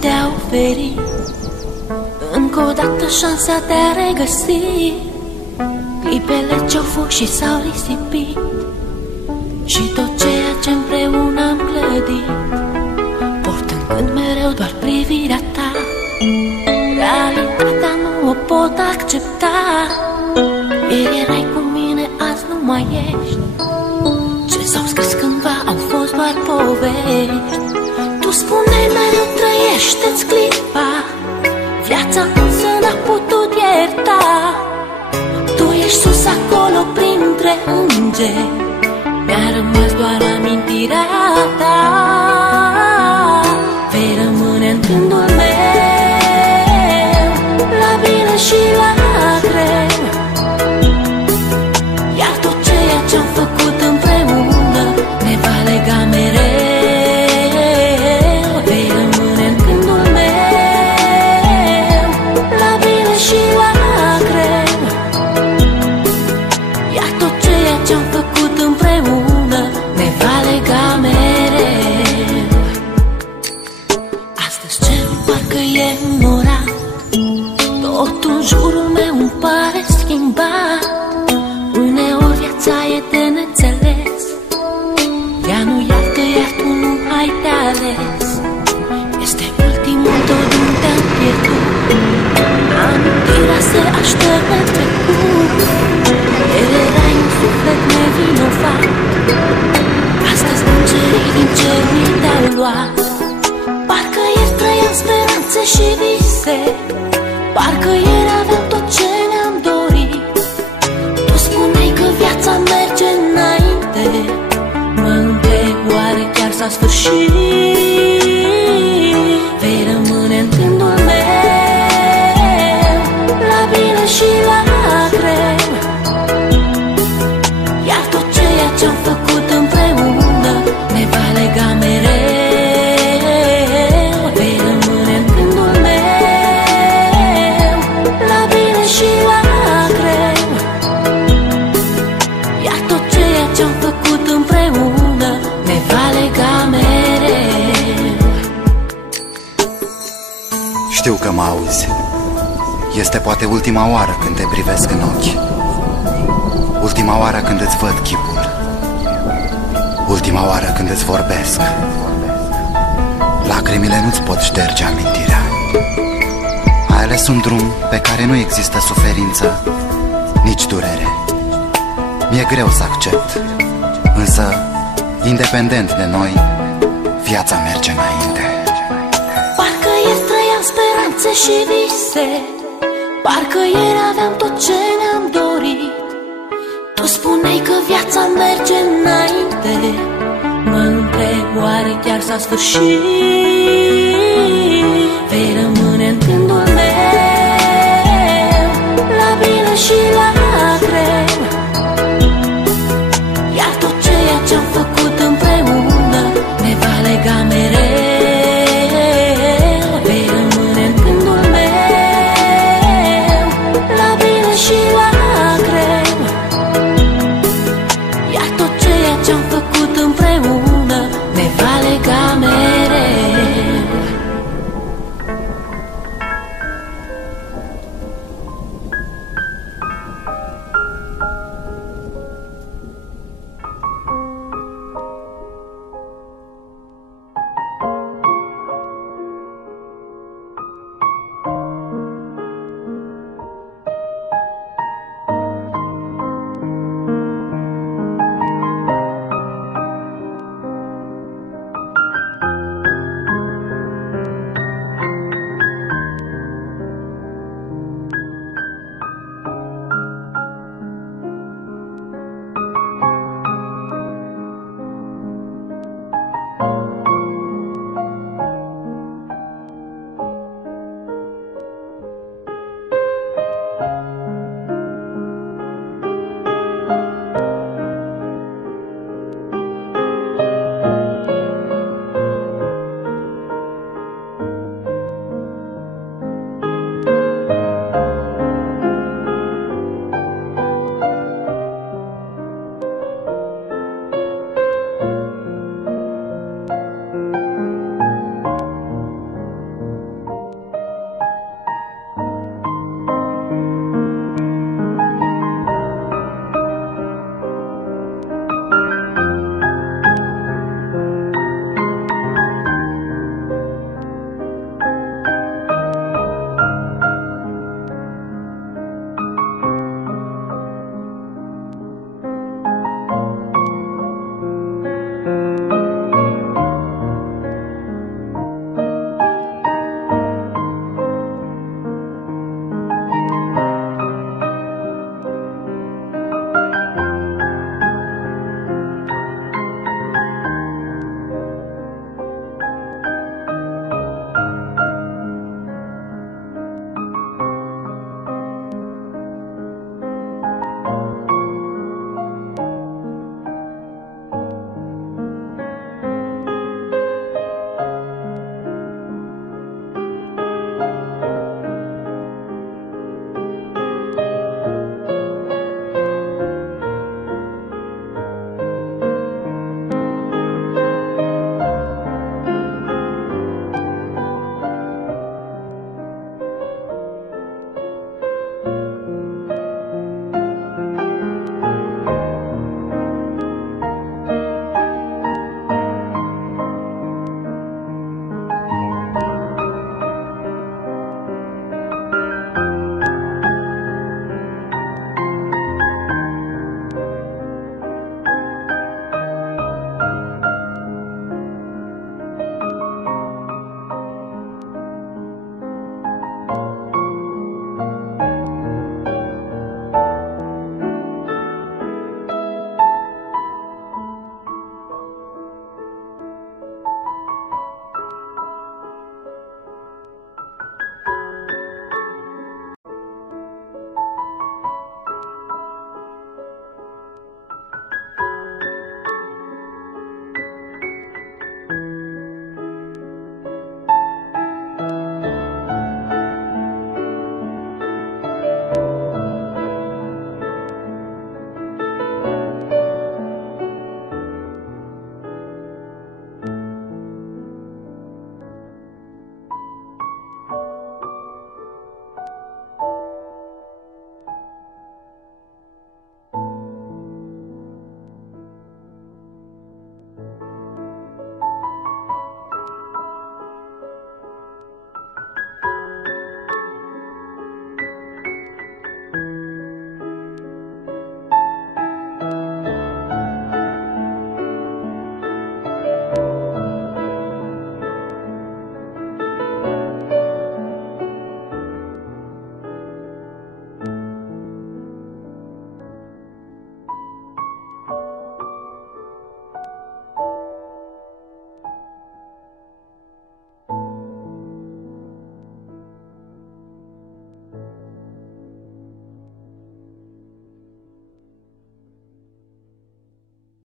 te-a oferit încă o dată șansa de a regăsi clipele ce-au fost și s-au risipit și tot ceea ce împreună am clădit, portând când mereu doar privirea ta. Realitatea nu o pot accepta. Ieri erai cu mine, azi nu mai ești. Ce s-au scris cândva au fost doar povești. Tu spuneai mereu trăiește-ți clipa, viața însă n-a putut ierta. Tu ești sus acolo printre îngeri, mi-a rămas doar amintirea ta. Vei rămâne în gândul meu, la bine și la greu. Iar tot ceea ce-am făcut împreună ne va lega mereu. Vei rămâne în gândul meu, la bine și la greu. Iar tot ceea ce-am făcut împreună ne va lega mereu. Astăzi cerul parcă e înnorat, totul în jurul meu îmi pare schimbat. Uneori viața e de neînțeles, ea nu iartă, iar tu nu ai de ales. Este ultimul dor unde te-am pierdut, amintirea se așteaptă în trecut. El erai un suflet nevinovat, astăzi îngerii din cer mi te-au luat. Parcă ieri trăiam speranțe și vise, parcă ieri aveam tot ce ne-am dorit. Tu spuneai că viața merge înainte, mă întreb oare chiar s-a sfârșit. Vei rămâne în gândul meu, la bine și la greu. Iar tot ceea ce-am făcut împreună ne va lega mereu. Vei rămâne în gândul meu, la bine și la greu. Iar tot ceea ce-am făcut împreună ne va lega mereu. Știu că mă auzi. Este poate ultima oară când te privesc în ochi, ultima oară când îți văd chipul, ultima oară când îți vorbesc. Lacrimile nu-ți pot șterge amintirea. Ai ales un drum pe care nu există suferință, nici durere. Mi-e greu să accept, însă, independent de noi, viața merge înainte. Parcă ieri trăiam speranțe și vise, parcă ieri aveam tot ce ne-am dorit. Tu spuneai că viața merge înainte, mă întreb oare chiar s-a sfârșit. Vei rămâne în gândul meu, la bine și la greu. Iar tot ceea ce-am făcut